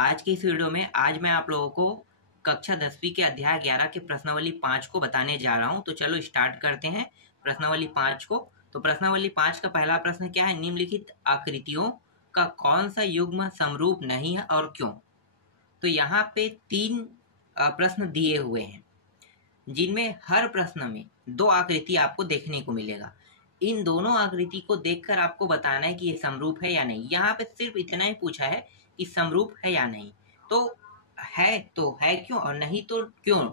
आज की इस वीडियो में आज मैं आप लोगों को कक्षा 10वीं के अध्याय 11 के प्रश्नावली 5 को बताने जा रहा हूं। तो चलो स्टार्ट करते हैं प्रश्नावली 5 को। तो प्रश्नावली 5 का पहला प्रश्न क्या है? निम्नलिखित आकृतियों का कौन सा युग्म समरूप नहीं है और क्यों? तो यहाँ पे 3 प्रश्न दिए हुए हैं, जिनमें हर प्रश्न में 2 आकृति आपको देखने को मिलेगा। इन दोनों आकृति को देखकर आपको बताना है कि ये समरूप है या नहीं। यहाँ पे सिर्फ इतना ही पूछा है कि समरूप है या नहीं, तो है क्यों और नहीं तो क्यों,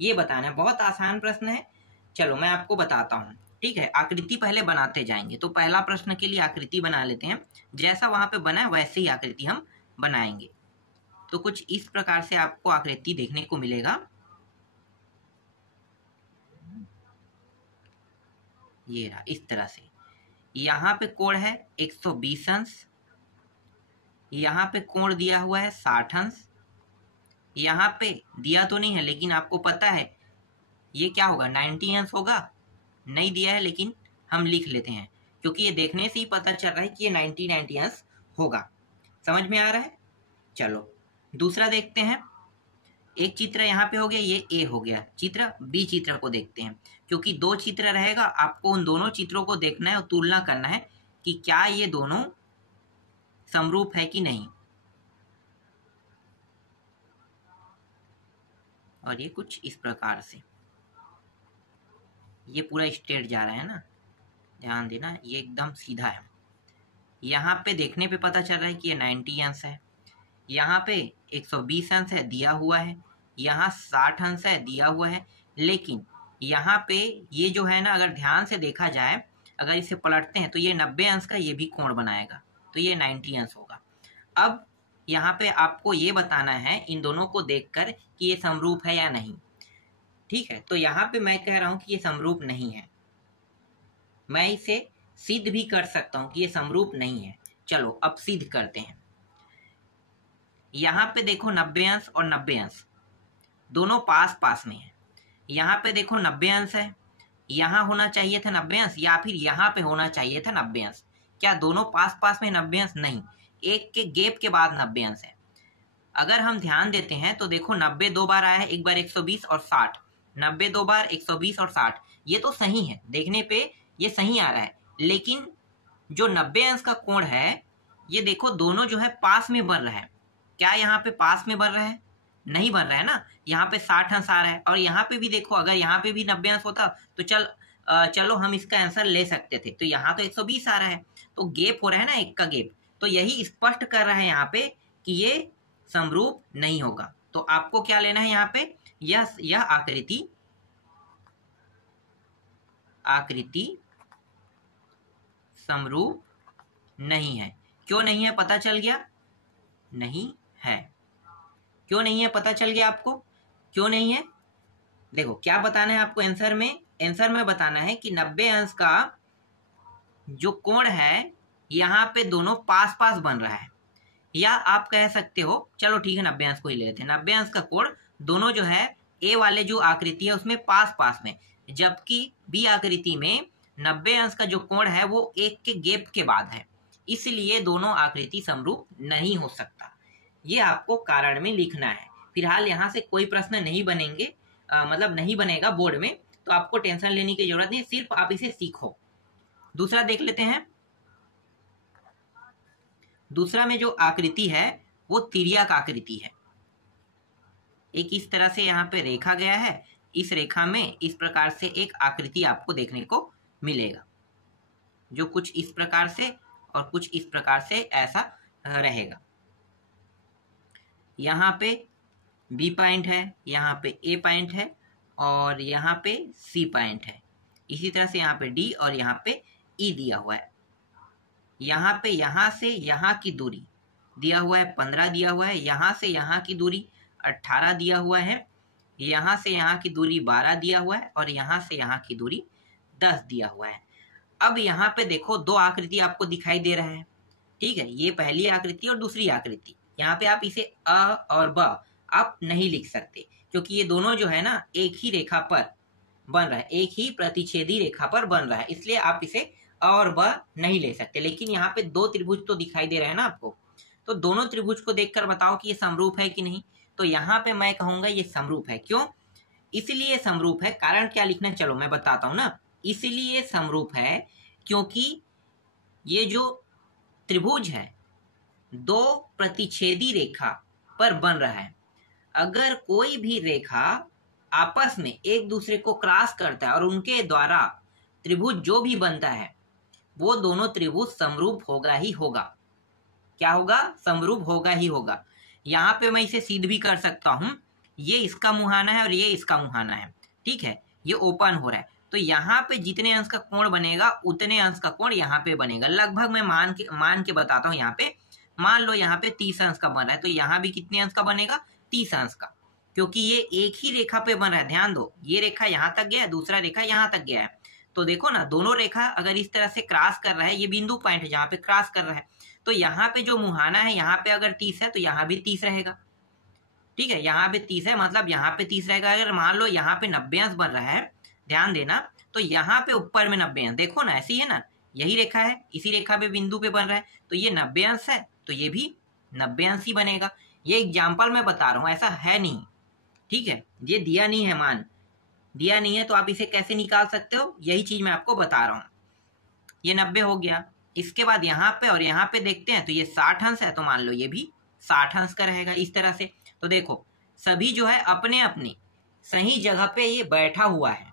ये बताना है। बहुत आसान प्रश्न है। चलो मैं आपको बताता हूँ, ठीक है। आकृति पहले बनाते जाएंगे। तो पहला प्रश्न के लिए आकृति बना लेते हैं। जैसा वहां पे बना है वैसे ही आकृति हम बनाएंगे। तो कुछ इस प्रकार से आपको आकृति देखने को मिलेगा। ये रहा इस तरह से। यहाँ पे कोण है 120 अंश, यहाँ पे कोण दिया हुआ है 60 अंश। यहाँ पे दिया तो नहीं है, लेकिन आपको पता है ये क्या होगा, 90 अंश होगा। नहीं दिया है लेकिन हम लिख लेते हैं, क्योंकि ये देखने से ही पता चल रहा है कि ये 90 अंश होगा। समझ में आ रहा है? चलो दूसरा देखते हैं। एक चित्र यहाँ पे हो गया, ये ए हो गया चित्र। बी चित्र को देखते हैं। क्योंकि 2 चित्र रहेगा, आपको उन दोनों चित्रों को देखना है और तुलना करना है कि क्या ये दोनों समरूप है कि नहीं। और ये कुछ इस प्रकार से, ये पूरा स्ट्रेट जा रहा है ना, ध्यान देना, ये एकदम सीधा है। यहाँ पे देखने पे पता चल रहा है कि ये 90 अंश है। यहाँ पे 120 अंश है, दिया हुआ है। यहाँ 60 अंश है, दिया हुआ है। लेकिन यहाँ पे ये जो है ना, अगर ध्यान से देखा जाए, अगर इसे पलटते हैं तो ये 90 अंश का ये भी कोण बनाएगा, तो ये 90 अंश होगा। अब यहाँ पे आपको ये बताना है इन दोनों को देखकर कि ये समरूप है या नहीं, ठीक है। तो यहाँ पे मैं कह रहा हूँ कि ये समरूप नहीं है। मैं इसे सिद्ध भी कर सकता हूँ कि ये समरूप नहीं है। चलो अब सिद्ध करते हैं। यहाँ पे देखो 90 अंश और 90 अंश दोनों पास पास में है। यहाँ पे देखो 90 अंश है, यहाँ होना चाहिए था 90 अंश, या फिर यहाँ पे होना चाहिए था 90 अंश। क्या दोनों पास पास में 90 अंश? नहीं, एक के गैप के बाद 90 अंश है। अगर हम ध्यान देते हैं तो देखो 90 2 बार आया है, एक बार 120 और 60। 90 2 बार 120 और 60, ये तो सही है, देखने पे ये सही आ रहा है। लेकिन जो 90 अंश का कोण है, ये देखो दोनों जो है पास में बन रहा है। क्या यहाँ पे पास में बन रहा है? नहीं बन रहा है ना। यहाँ पे 60 अंश आ रहा है, और यहाँ पे भी देखो, अगर यहाँ पे भी 90 अंश होता तो चलो हम इसका आंसर ले सकते थे। तो यहाँ तो 120 आ रहा है, तो गैप हो रहा है ना, एक का गैप। तो यही स्पष्ट कर रहा है यहाँ पे कि ये समरूप नहीं होगा। तो आपको क्या लेना है यहाँ पे, यह आकृति समरूप नहीं है। क्यों नहीं है पता चल गया? नहीं है। क्यों नहीं है पता चल गया आपको? क्यों नहीं है? देखो क्या बताना है आपको आंसर में बताना है कि 90 अंश का जो कोण है, यहाँ पे दोनों पास पास बन रहा है। या आप कह सकते हो, चलो ठीक है 90 अंश को ही ले लेते हैं। 90 अंश का कोण दोनों जो है, ए वाले जो आकृति है उसमें पास पास में, जबकि बी आकृति में 90 अंश का जो कोण है वो एक के गैप के बाद है। इसलिए दोनों आकृति समरूप नहीं हो सकता। ये आपको कारण में लिखना है। फिलहाल यहाँ से कोई प्रश्न नहीं बनेंगे, मतलब नहीं बनेगा बोर्ड में, तो आपको टेंशन लेने की जरूरत नहीं, सिर्फ आप इसे सीखो। दूसरा देख लेते हैं। दूसरा में जो आकृति है वो तिर्यक आकृति है। एक इस तरह से यहाँ पे रेखा गया है, इस रेखा में इस प्रकार से एक आकृति आपको देखने को मिलेगा, जो कुछ इस प्रकार से और कुछ इस प्रकार से ऐसा रहेगा। यहाँ पे बी पॉइंट है, यहाँ पे ए पॉइंट है, और यहाँ पे सी पॉइंट है। इसी तरह से यहाँ पे डी और यहाँ पे ई दिया हुआ है। यहाँ पे यहाँ से यहाँ की दूरी दिया हुआ है 15 दिया हुआ है। यहाँ से यहाँ की दूरी 18 दिया हुआ है। यहाँ से यहाँ की दूरी 12 दिया हुआ है, और यहाँ से यहाँ की दूरी 10 दिया हुआ है। अब यहाँ पे देखो 2 आकृति आपको दिखाई दे रहा है, ठीक है। ये पहली आकृति और दूसरी आकृति। यहाँ पे आप इसे अ और ब आप नहीं लिख सकते, क्योंकि ये दोनों जो है ना एक ही रेखा पर बन रहा है, एक ही प्रतिच्छेदी रेखा पर बन रहा है, इसलिए आप इसे अ और ब नहीं ले सकते। लेकिन यहाँ पे 2 त्रिभुज तो दिखाई दे रहे हैं ना आपको, तो दोनों त्रिभुज को देखकर बताओ कि ये समरूप है कि नहीं। तो यहाँ पे मैं कहूंगा ये समरूप है। क्यों इसलिए समरूप है, कारण क्या लिखना, चलो मैं बताता हूं ना। इसलिए समरूप है क्योंकि ये जो त्रिभुज है दो प्रतिच्छेदी रेखा पर बन रहा है। अगर कोई भी रेखा आपस में एक दूसरे को क्रॉस करता है और उनके द्वारा त्रिभुज जो भी बनता है वो दोनों त्रिभुज समरूप होगा ही होगा। क्या होगा, समरूप होगा ही होगा। यहाँ पे मैं इसे सिद्ध भी कर सकता हूं, ये इसका मुहाना है और ये इसका मुहाना है, ठीक है, ये ओपन हो रहा है। तो यहाँ पे जितने अंश का कोण बनेगा उतने अंश का कोण यहाँ पे बनेगा। लगभग मैं मान के बताता हूँ। यहाँ पे मान लो यहाँ पे 30 अंश का बन रहा है, तो यहाँ भी कितने अंश का बनेगा, 30 अंश का, क्योंकि ये एक ही रेखा पे बन रहा है। ध्यान दो, ये रेखा यहाँ तक गया है, दूसरा रेखा यहाँ तक गया है। तो देखो ना, दोनों रेखा अगर इस तरह से क्रॉस कर रहा है, ये बिंदु पॉइंट है जहाँ पे क्रॉस कर रहा है, तो यहाँ पे जो मुहाना है यहाँ पे अगर 30 है तो यहाँ भी 30 रहेगा, ठीक है। यहाँ पे 30 है मतलब यहाँ पे 30 रहेगा। अगर मान लो यहाँ पे 90 अंश बन रहा है, ध्यान देना, तो यहाँ पे ऊपर में 90 अंश, देखो ना ऐसी है ना, यही रेखा है, इसी रेखा पे बिंदु पे बन रहा है, तो ये 90 अंश है तो ये भी 90 अंश ही बनेगा। ये एग्जाम्पल मैं बता रहा हूँ, ऐसा है नहीं, ठीक है, ये दिया नहीं है, मान दिया नहीं है, तो आप इसे कैसे निकाल सकते हो, यही चीज मैं आपको बता रहा हूँ। ये 90 हो गया। इसके बाद यहाँ पे और यहाँ पे देखते हैं तो ये 60 अंश है, तो मान लो ये भी 60 अंश का रहेगा इस तरह से। तो देखो सभी जो है अपने अपने सही जगह पे ये बैठा हुआ है।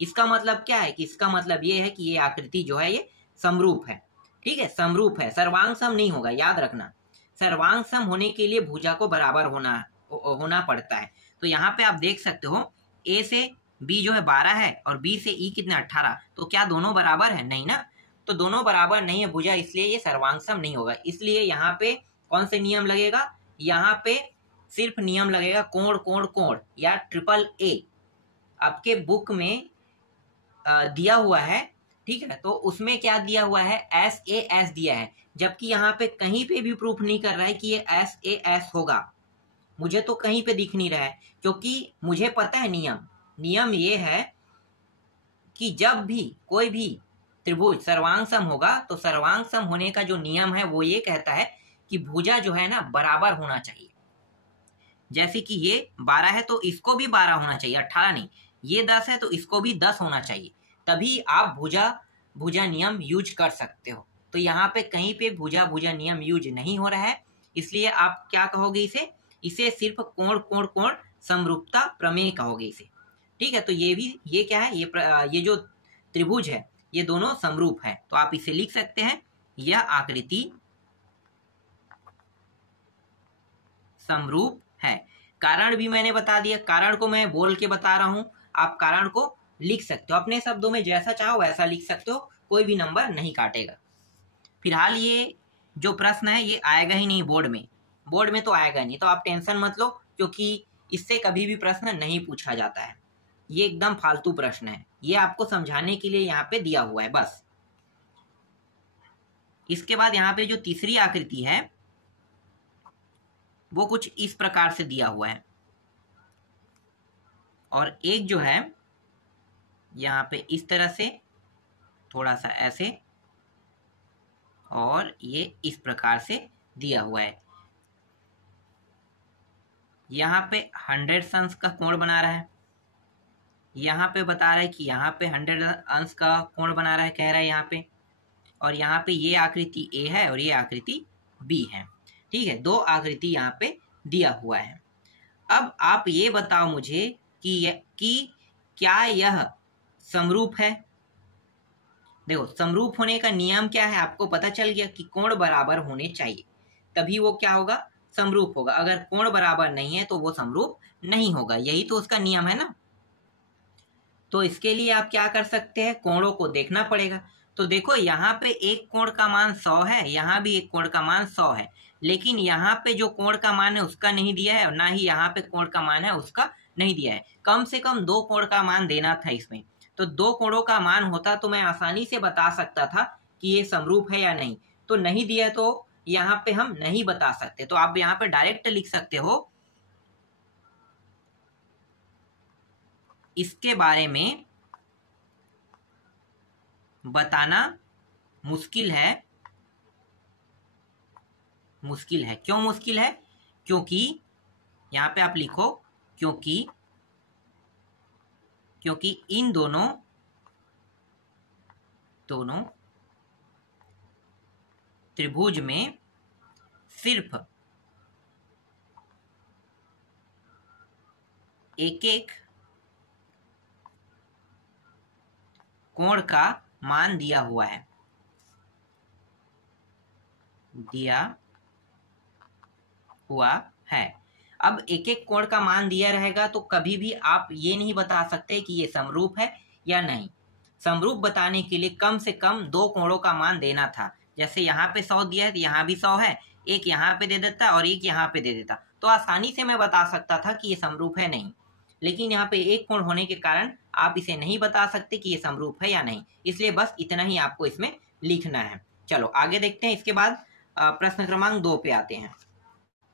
इसका मतलब क्या है कि इसका मतलब ये है कि ये आकृति जो है ये समरूप है, ठीक है, समरूप है। सर्वांग सम नहीं होगा, याद रखना, सर्वांग सम होने के लिए भुजा को बराबर होना पड़ता है। तो यहाँ पे आप देख सकते हो ए से बी जो है 12 है और बी से ई कितना 18, तो क्या दोनों बराबर है, नहीं ना, तो दोनों बराबर नहीं है भुजा, इसलिए ये सर्वांग सम नहीं होगा। इसलिए यहाँ पे कौन से नियम लगेगा, यहाँ पे सिर्फ नियम लगेगा कोण कोण कोण या ट्रिपल ए। आपके बुक में दिया हुआ है, ठीक है, तो उसमें क्या दिया हुआ है, एस ए एस दिया है, जबकि यहाँ पे कहीं पे भी प्रूफ नहीं कर रहा है कि ये एस ए एस होगा। मुझे तो कहीं पे दिख नहीं रहा है, क्योंकि मुझे पता है नियम ये है कि जब भी कोई भी त्रिभुज सर्वांग सम होगा तो सर्वांग सम होने का जो नियम है वो ये कहता है कि भुजा जो है ना बराबर होना चाहिए। जैसे कि ये 12 है तो इसको भी 12 होना चाहिए, 18 नहीं। ये 10 है तो इसको भी 10 होना चाहिए, तभी आप भुजा नियम यूज कर सकते हो। तो यहाँ पे कहीं पे भुजा नियम यूज नहीं हो रहा है, इसलिए आप क्या कहोगे, इसे सिर्फ कोण कोण कोण समरूपता प्रमेय कहोगे इसे, ठीक है। तो ये क्या है, ये जो त्रिभुज है ये दोनों समरूप है, तो आप इसे लिख सकते हैं, यह आकृति समरूप है। कारण भी मैंने बता दिया, कारण को मैं बोल के बता रहा हूं, आप कारण को लिख सकते हो अपने शब्दों में, जैसा चाहो वैसा लिख सकते हो, कोई भी नंबर नहीं काटेगा। फिलहाल ये जो प्रश्न है ये आएगा ही नहीं बोर्ड में तो आएगा नहीं, तो आप टेंशन मत लो, क्योंकि इससे कभी भी प्रश्न नहीं पूछा जाता है। ये एकदम फालतू प्रश्न है, ये आपको समझाने के लिए यहाँ पे दिया हुआ है बस। इसके बाद यहाँ पे जो तीसरी आकृति है वो कुछ इस प्रकार से दिया हुआ है, और एक जो है यहाँ पे इस तरह से थोड़ा सा ऐसे, और ये इस प्रकार से दिया हुआ है। यहाँ पे 100 अंश का कोण बना रहा है, यहाँ पे बता रहा है कि यहाँ पे 100 अंश का कोण बना रहा है, कह रहा है यहाँ पे, और यहाँ पे ये आकृति ए है और ये आकृति बी है, ठीक है, दो आकृति यहाँ पे दिया हुआ है। अब आप ये बताओ मुझे कि क्या यह समरूप है। देखो समरूप होने का नियम क्या है, आपको पता चल गया कि कोण बराबर होने चाहिए, तभी वो क्या होगा, समरूप होगा। अगर कोण बराबर नहीं है तो वो समरूप नहीं होगा, यही तो उसका नियम है ना। तो इसके लिए आप क्या कर सकते हैं, कोणों को देखना पड़ेगा। तो देखो यहाँ पे एक कोण का मान 100 है, यहाँ भी एक कोण का मान 100 है, लेकिन यहाँ पे जो कोण का मान है उसका नहीं दिया है, और ना ही यहाँ पे कोण का मान है उसका नहीं दिया है। कम से कम 2 कोण का मान देना था इसमें, तो 2 कोणों का मान होता तो मैं आसानी से बता सकता था कि ये समरूप है या नहीं। तो नहीं दिया है तो यहाँ पे हम नहीं बता सकते, तो आप यहाँ पे डायरेक्ट लिख सकते हो, इसके बारे में बताना मुश्किल मुश्किल है। क्यों मुश्किल है? क्योंकि यहाँ पे आप लिखो क्योंकि इन दोनों त्रिभुज में सिर्फ एक एक कोण का मान दिया हुआ है। अब एक एक कोण का मान दिया रहेगा तो कभी भी आप ये नहीं बता सकते कि ये समरूप है या नहीं। समरूप बताने के लिए कम से कम 2 कोणों का मान देना था। जैसे यहाँ पे 100 दिया है तो यहाँ भी 100 है, एक यहाँ पे दे देता और एक यहाँ पे दे देता, तो आसानी से मैं बता सकता था कि ये समरूप है नहीं। लेकिन यहाँ पे एक कोण होने के कारण आप इसे नहीं बता सकते कि ये समरूप है या नहीं, इसलिए बस इतना ही आपको इसमें लिखना है। चलो आगे देखते हैं। इसके बाद प्रश्न क्रमांक 2 पे आते हैं।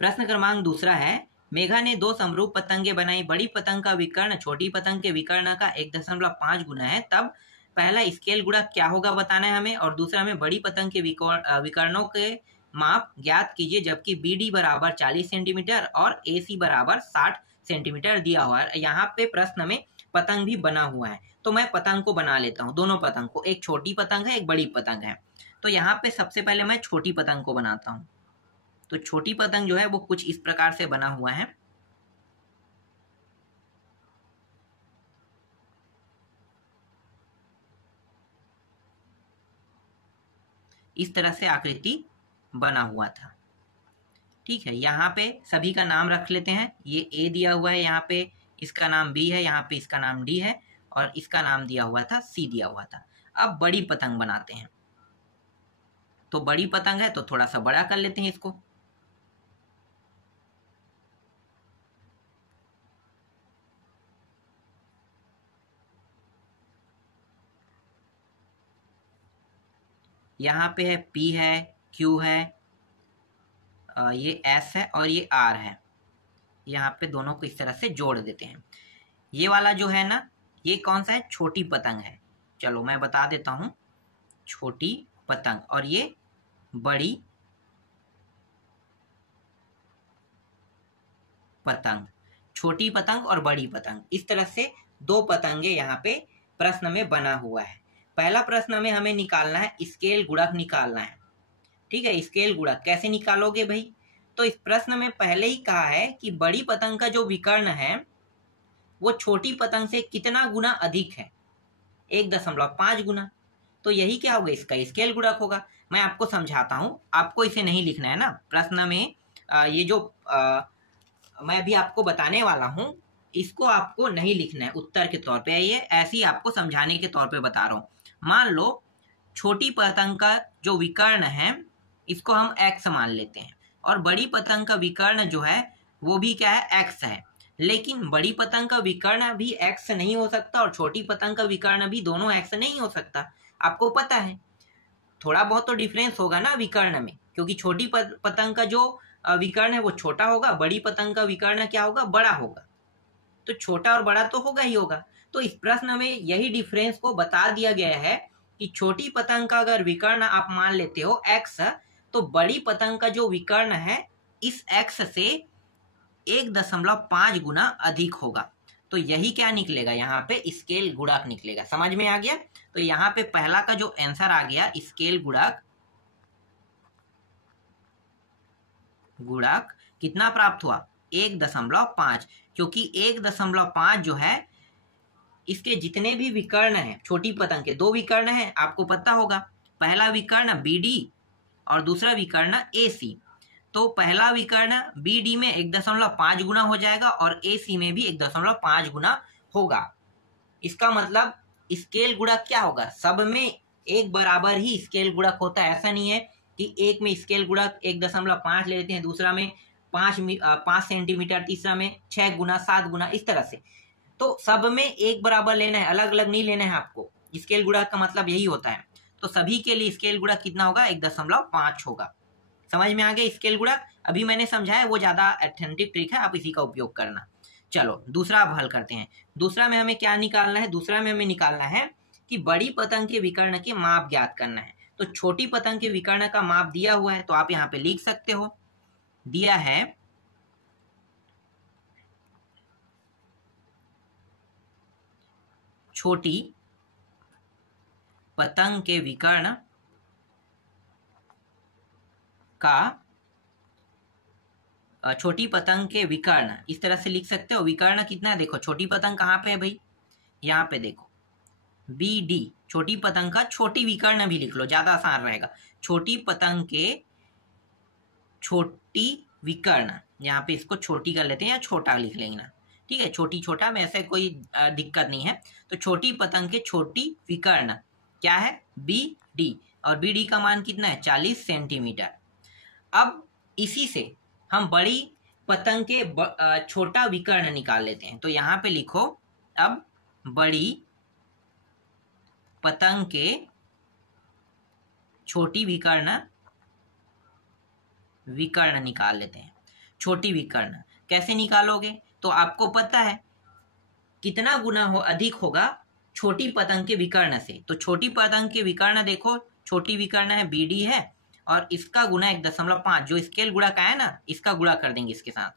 प्रश्न क्रमांक दूसरा है, मेघा ने 2 समरूप पतंगे बनाई। बड़ी पतंग का विकर्ण छोटी पतंग के विकर्ण का 1.5 गुना है। तब पहला स्केल गुणक क्या होगा बताना है हमें, और दूसरा में बड़ी पतंग के विकर्णों के माप ज्ञात कीजिए, जबकि BD बराबर 40 सेंटीमीटर और AC बराबर 60 सेंटीमीटर दिया हुआ है। यहाँ पे प्रश्न में पतंग भी बना हुआ है, तो मैं पतंग को बना लेता हूँ, दोनों पतंग को। एक छोटी पतंग है, एक बड़ी पतंग है। तो यहाँ पे सबसे पहले मैं छोटी पतंग को बनाता हूँ। तो छोटी पतंग जो है वो कुछ इस प्रकार से बना हुआ है। इस तरह से आकृति बना हुआ था। ठीक है, यहाँ पे सभी का नाम रख लेते हैं। ये A दिया हुआ है, यहाँ पे इसका नाम B है, यहाँ पे इसका नाम D है, और इसका नाम दिया हुआ था C दिया हुआ था। अब बड़ी पतंग बनाते हैं। तो बड़ी पतंग है तो थोड़ा सा बड़ा कर लेते हैं इसको। यहाँ पे है P है, Q है, ये S है और ये R है। यहाँ पे दोनों को इस तरह से जोड़ देते हैं। ये वाला जो है ना, ये कौन सा है? छोटी पतंग है। चलो मैं बता देता हूँ, छोटी पतंग, और ये बड़ी पतंग। छोटी पतंग और बड़ी पतंग, इस तरह से 2 पतंगे यहाँ पे प्रश्न में बना हुआ है। पहला प्रश्न में हमें निकालना है स्केल गुणक निकालना है। ठीक है, स्केल गुणक कैसे निकालोगे भाई? तो इस प्रश्न में पहले ही कहा है कि बड़ी पतंग का जो विकर्ण है वो छोटी पतंग से कितना गुना अधिक है? 1.5 गुना। तो यही क्या होगा? इसका स्केल गुणक होगा। मैं आपको समझाता हूं, आपको इसे नहीं लिखना है ना प्रश्न में। ये जो मैं अभी आपको बताने वाला हूं, इसको आपको नहीं लिखना है उत्तर के तौर पे। ये ऐसे ही आपको समझाने के तौर पे बता रहा हूं। मान लो छोटी पतंग का जो विकर्ण है इसको हम x मान लेते हैं, और बड़ी पतंग का विकर्ण जो है वो भी क्या है? x है। लेकिन बड़ी पतंग का विकर्ण भी x नहीं हो सकता और छोटी पतंग का विकर्ण भी दोनों x नहीं हो सकता। आपको पता है थोड़ा बहुत तो डिफरेंस होगा ना विकर्ण में, क्योंकि छोटी पतंग का जो विकर्ण है वो छोटा होगा, बड़ी पतंग का विकर्ण क्या होगा? बड़ा होगा। तो छोटा और बड़ा तो होगा ही होगा। तो इस प्रश्न में यही डिफरेंस को बता दिया गया है कि छोटी पतंग का अगर विकर्ण आप मान लेते हो x, तो बड़ी पतंग का जो विकर्ण है इस x से 1.5 गुना अधिक होगा। तो यही क्या निकलेगा? यहाँ पे स्केल गुणक निकलेगा। समझ में आ गया? तो यहाँ पे पहला का जो आंसर आ गया स्केल गुणक कितना प्राप्त हुआ? 1.5, क्योंकि 1.5 जो है इसके जितने भी विकर्ण हैं, छोटी पतंग के 2 विकर्ण हैं, आपको पता होगा। पहला विकर्ण BD और दूसरा विकर्ण AC। तो पहला विकर्ण BD में 1.5 गुना हो जाएगा और AC में भी 1.5 गुना होगा। इसका मतलब स्केल गुणक क्या होगा? सब में एक बराबर ही स्केल गुणक होता है। ऐसा नहीं है कि एक में स्केल गुणक 1.5 ले लेते हैं, दूसरा में 5 सेंटीमीटर, तीसरा में 6 गुना, 7 गुना, इस तरह से। तो सब में एक बराबर लेना है, अलग अलग नहीं लेना है आपको। स्केल गुणक का मतलब यही होता है। तो सभी के लिए स्केल गुणक कितना होगा? 1.5 होगा। समझ में आ गया स्केल गुणक? अभी मैंने समझाया वो ज्यादा ऑथेंटिक ट्रिक है, आप इसी का उपयोग करना। चलो दूसरा अब हल करते हैं। दूसरा में हमें क्या निकालना है? दूसरा में हमें निकालना है कि बड़ी पतंग के विकर्ण के माप ज्ञात करना है। तो छोटी पतंग के विकर्ण का माप दिया हुआ है, तो आप यहाँ पे लिख सकते हो दिया है छोटी पतंग के विकर्ण का, छोटी पतंग के विकर्ण, इस तरह से लिख सकते हो। विकर्ण कितना है देखो, छोटी पतंग कहाँ पे है भाई, यहाँ पे देखो बी डी, छोटी पतंग का छोटी विकर्ण भी लिख लो, ज्यादा आसान रहेगा। छोटी पतंग के छोटी विकर्ण, यहाँ पे इसको छोटी कर लेते हैं या छोटा लिख लेंगे ना, ठीक है, छोटी छोटा में ऐसे कोई दिक्कत नहीं है। तो छोटी पतंग के छोटी विकर्ण क्या है, बी डी, और बी डी का मान कितना है 40 सेंटीमीटर। अब इसी से हम बड़ी पतंग के छोटा विकर्ण निकाल लेते हैं। तो यहाँ पे लिखो, अब बड़ी पतंग के छोटी विकर्ण निकाल लेते हैं। छोटी विकर्ण कैसे निकालोगे, तो आपको पता है कितना गुना अधिक होगा छोटी पतंग के विकर्ण से। तो छोटी पतंग के विकर्ण देखो, छोटी विकर्ण है बी डी है, और इसका गुना 1.5, जो स्केल गुणा का है ना, इसका गुणा कर देंगे इसके साथ।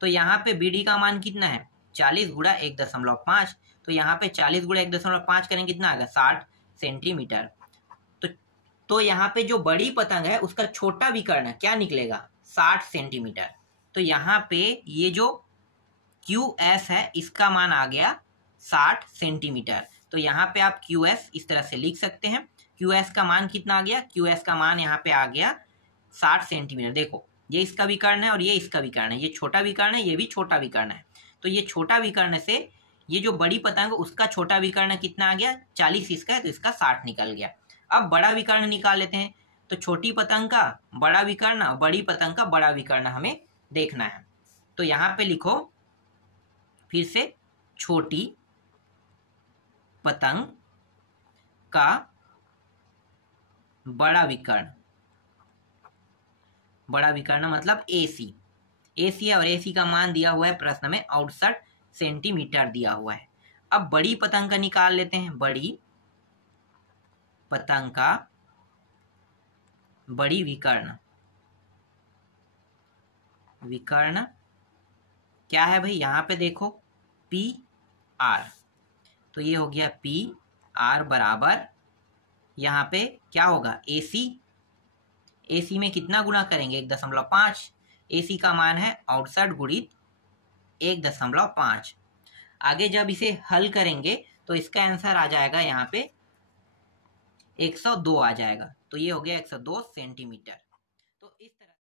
तो यहाँ पे बी डी का मान कितना है 40 गुणा 1.5, तो यहाँ पे 40 गुणा 1.5 करेंगे कितना आएगा 60 सेंटीमीटर। तो यहाँ पे जो बड़ी पतंग है उसका छोटा विकर्ण क्या निकलेगा 60 सेंटीमीटर। तो यहाँ पे ये जो QS है इसका मान आ गया 60 सेंटीमीटर। तो यहाँ पे आप QS इस तरह से लिख सकते हैं। QS का मान कितना आ गया, QS का मान यहाँ पे आ गया 60 सेंटीमीटर। देखो ये इसका विकर्ण है और ये इसका विकर्ण है, ये छोटा विकर्ण है, ये भी छोटा विकर्ण है। तो ये छोटा विकर्ण से ये जो बड़ी पतंग है उसका छोटा विकर्ण कितना आ गया 40 इसका है, तो इसका 60 निकल गया। अब बड़ा विकर्ण निकाल लेते हैं। तो छोटी पतंग का बड़ा विकर्ण और बड़ी पतंग का बड़ा विकर्ण हमें देखना है। तो यहाँ पे लिखो फिर से, छोटी पतंग का बड़ा विकर्ण, बड़ा विकर्ण मतलब AC, AC है और AC का मान दिया हुआ है प्रश्न में 68 सेंटीमीटर दिया हुआ है। अब बड़ी पतंग का निकाल लेते हैं। बड़ी पतंग का बड़ी विकर्ण क्या है भाई, यहाँ पे देखो PR, तो ये हो गया PR बराबर, यहाँ पे क्या होगा AC में कितना गुना करेंगे 1.5, AC का मान है 68 गुणित 1.5। आगे जब इसे हल करेंगे तो इसका आंसर आ जाएगा यहाँ पे 102 आ जाएगा। तो ये हो गया 102 सेंटीमीटर।